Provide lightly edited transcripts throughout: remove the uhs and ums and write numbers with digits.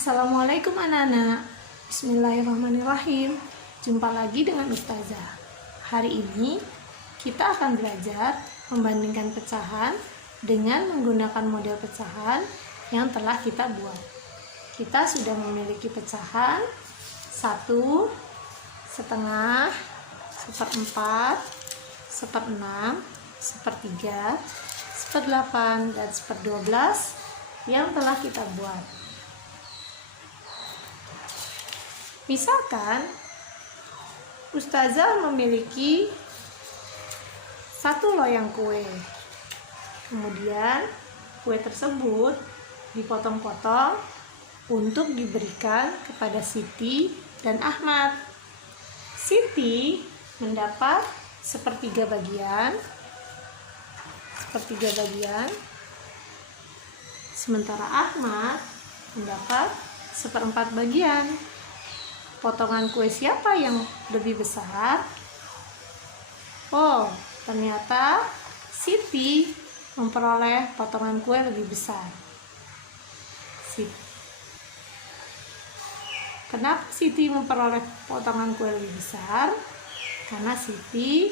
Assalamualaikum anak-anak. Bismillahirrahmanirrahim. Jumpa lagi dengan Ustazah. Hari ini kita akan belajar membandingkan pecahan dengan menggunakan model pecahan yang telah kita buat. Kita sudah memiliki pecahan 1, setengah, 1/4, 1/6, 1/3, 1/8, dan 1/12 yang telah kita buat. Misalkan Ustazah memiliki 1 loyang kue. Kemudian kue tersebut dipotong-potong untuk diberikan kepada Siti dan Ahmad. Siti mendapat 1/3 bagian, sementara Ahmad mendapat 1/4 bagian. Potongan kue siapa yang lebih besar? Oh, ternyata Siti memperoleh potongan kue lebih besar. Kenapa Siti memperoleh potongan kue lebih besar? Karena Siti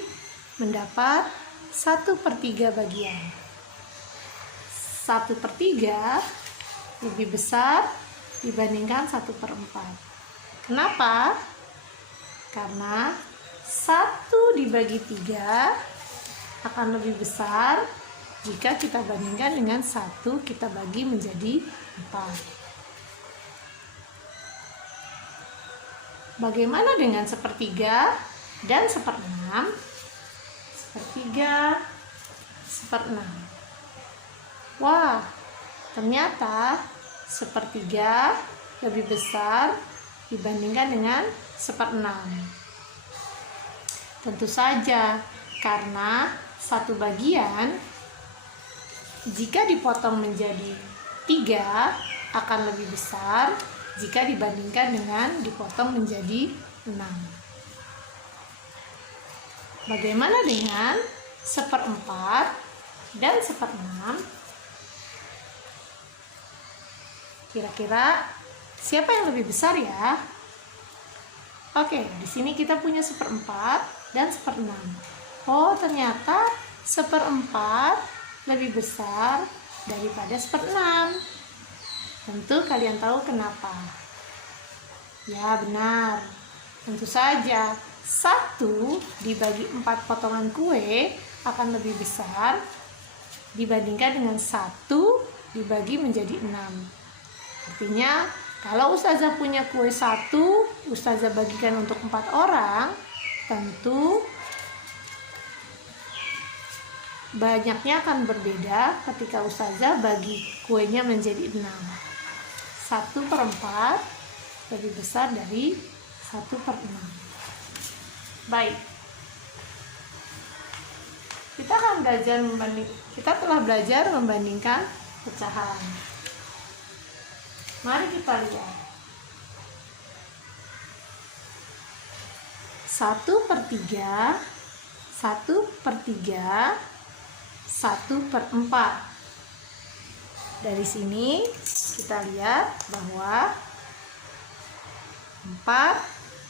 mendapat 1/3 bagian. 1/3 lebih besar dibandingkan 1/4. Kenapa? Karena 1 dibagi 3 akan lebih besar jika kita bandingkan dengan 1 kita bagi menjadi 4. Bagaimana dengan 1/3 dan 1/6? 1/3, 1/6. Wah, ternyata 1/3 lebih besar dibandingkan dengan 1/6. Tentu saja, karena 1 bagian jika dipotong menjadi 3 akan lebih besar jika dibandingkan dengan dipotong menjadi 6. Bagaimana dengan 1/4 dan 1/6? Kira-kira siapa yang lebih besar ya? Oke, di sini kita punya 1/4 dan 1/6. Oh, ternyata 1/4 lebih besar daripada 1/6. Tentu kalian tahu kenapa. Ya, benar. Tentu saja 1 dibagi 4 potongan kue akan lebih besar dibandingkan dengan 1 dibagi menjadi 6. Artinya, kalau Ustazah punya kue 1, Ustazah bagikan untuk 4 orang, tentu banyaknya akan berbeda ketika Ustazah bagi kuenya menjadi 6. 1/4 lebih besar dari 1/6. Baik. Kita telah belajar membandingkan pecahan. Mari kita lihat. 1/3, 1/3, 1/4. Dari sini kita lihat bahwa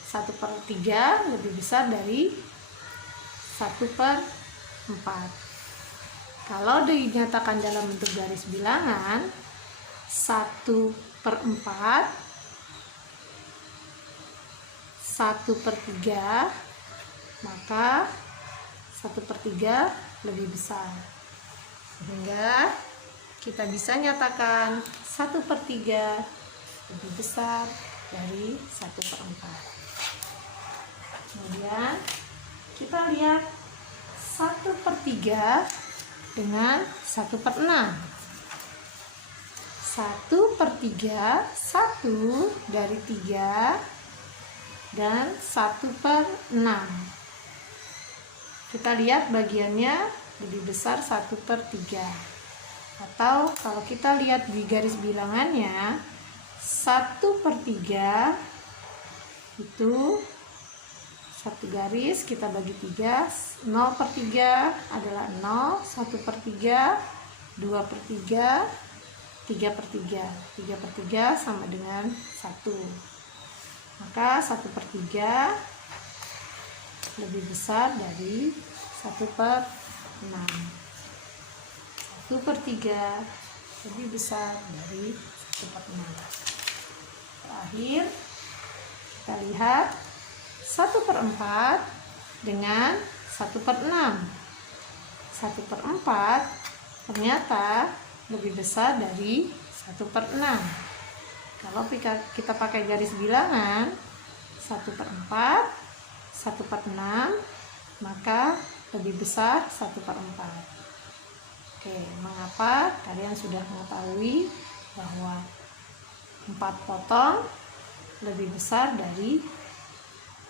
1/3 lebih besar dari 1/4. Kalau dinyatakan dalam bentuk garis bilangan, 1/4, 1/3, maka 1/3 lebih besar. Sehingga kita bisa nyatakan 1/3 lebih besar dari 1/4. Kemudian kita lihat 1/3 dengan 1/6. 1/3, 1 dari 3 dan 1/6. Kita lihat bagiannya lebih besar 1/3. Atau kalau kita lihat di garis bilangannya, 1/3 itu 1 garis kita bagi 3, 0/3 adalah 0, 1/3, 2/3, 3/3. 3/3 sama dengan 1. Maka 1/3 lebih besar dari 1/6. 1/3 lebih besar dari 1/6. Terakhir, kita lihat 1/4 dengan 1/6. 1/4 ternyata lebih besar dari 1/6. Kalau kita pakai garis bilangan 1/4, 1/6, maka lebih besar 1/4. Oke, mengapa? Kalian sudah mengetahui bahwa 4 potong lebih besar dari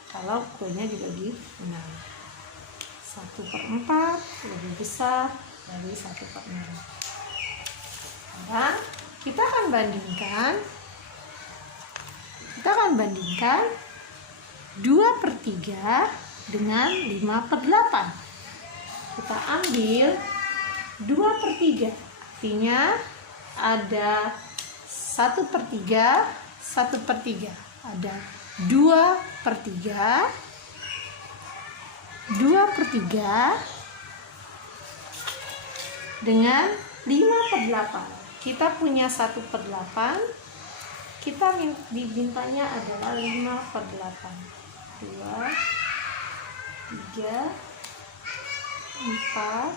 kalau kuenya dibagi 6. 1/4 lebih besar dari 1/6. Sekarang kita akan bandingkan 2/3 dengan 5/8. Kita ambil 2/3, artinya ada 1/3, 1/3. Ada 2/3, 2/3 dengan 5/8. Kita punya 1/8, kita dimintanya adalah 5/8. 2, 3, 4,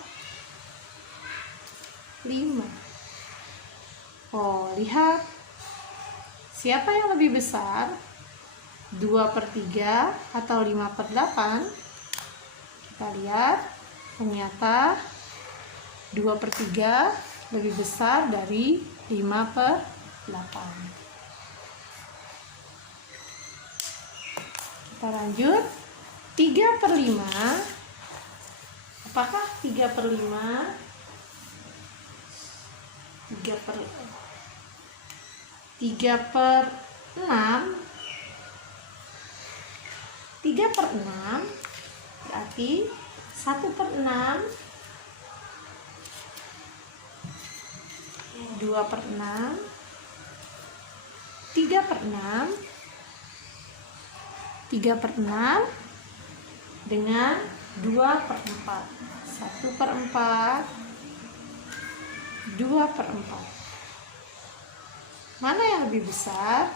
5. Oh, lihat. Siapa yang lebih besar? 2/3 atau 5/8? Kita lihat, ternyata 2/3 lebih besar dari 5/8. Kita lanjut. 3/5. Apakah 3/5? 3/6. 3/6 berarti 1/6, 2/6, 3/6, 3/6 dengan 2/4. 1/4, 2/4. Mana yang lebih besar?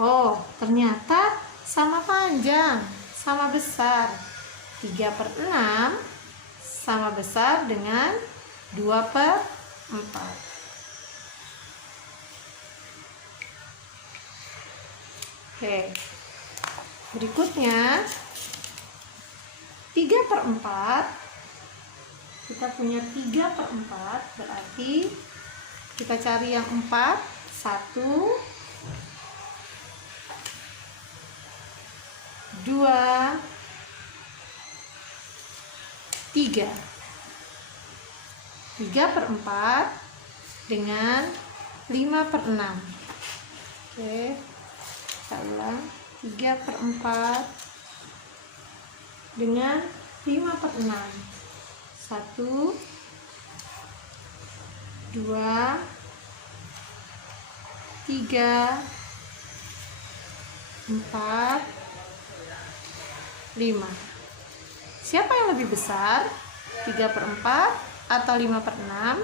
Oh, ternyata sama panjang, sama besar. 3/6 sama besar dengan 2/4. Oke, berikutnya 3/4. Kita punya 3/4, berarti kita cari yang 4. 1, 2, 3. 3/4 dengan 5/6. Oke, kita ulang. 3/4 dengan 5/6. 1, 2, 3, 4, 5. Siapa yang lebih besar? 3/4 atau 5/6?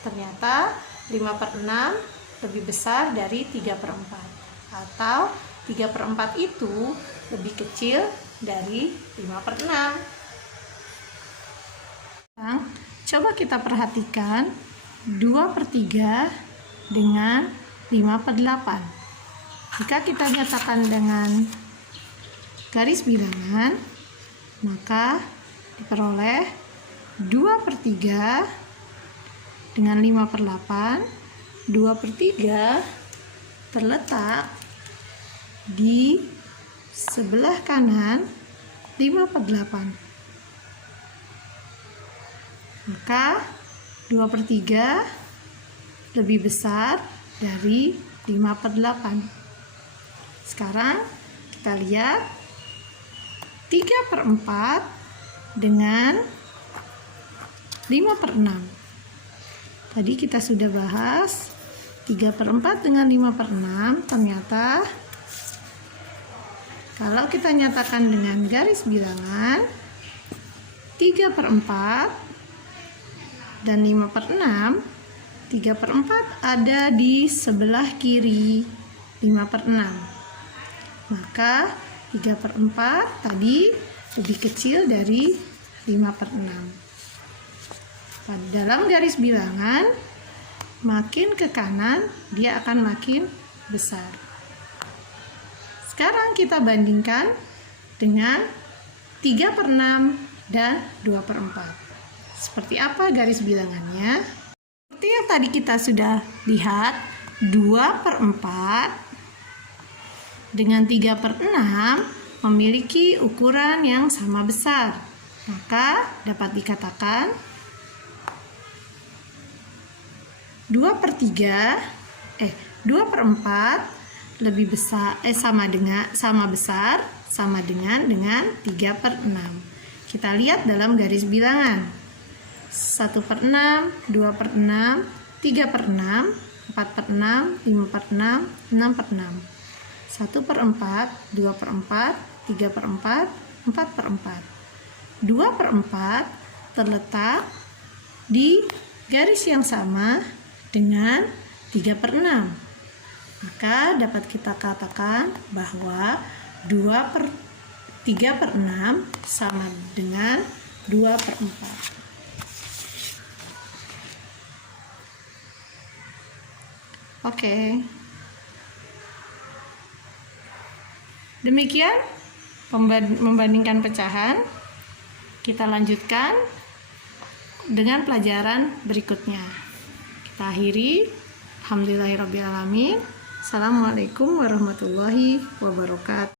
Ternyata 5/6 lebih besar dari 3/4. Atau 3/4 itu lebih kecil dari 5/6. Coba kita perhatikan 2/3 dengan 5/8. Jika kita nyatakan dengan garis bilangan, maka diperoleh 2/3 dengan 5/8. 2/3 terletak di sebelah kanan 5/8. Maka 2/3 lebih besar dari 5/8. Sekarang kita lihat 3/4 dengan 5/6. Tadi kita sudah bahas 3/4 dengan 5/6. Ternyata kalau kita nyatakan dengan garis bilangan 3/4 dan 5/6, 3/4 ada di sebelah kiri 5/6. Maka 3/4 tadi lebih kecil dari 5/6. Dalam garis bilangan, makin ke kanan dia akan makin besar. Sekarang kita bandingkan dengan 3/6 dan 2/4. Seperti apa garis bilangannya? Seperti yang tadi kita sudah lihat, 2/4 dengan 3/6 memiliki ukuran yang sama besar. Maka dapat dikatakan 2/4 lebih besar sama besar dengan 3/6. Kita lihat dalam garis bilangan. 1/6, 2/6, 3/6, 4/6, 5/6, 6/6. 1/4, 2/4, 3/4, 4/4. 2/4 terletak di garis yang sama dengan 3/6. Maka dapat kita katakan bahwa 3/6 sama dengan 2/4. Oke. Demikian membandingkan pecahan. Kita lanjutkan dengan pelajaran berikutnya. Kita akhiri. Alhamdulillahirrabbilalamin. Assalamualaikum warahmatullahi wabarakatuh.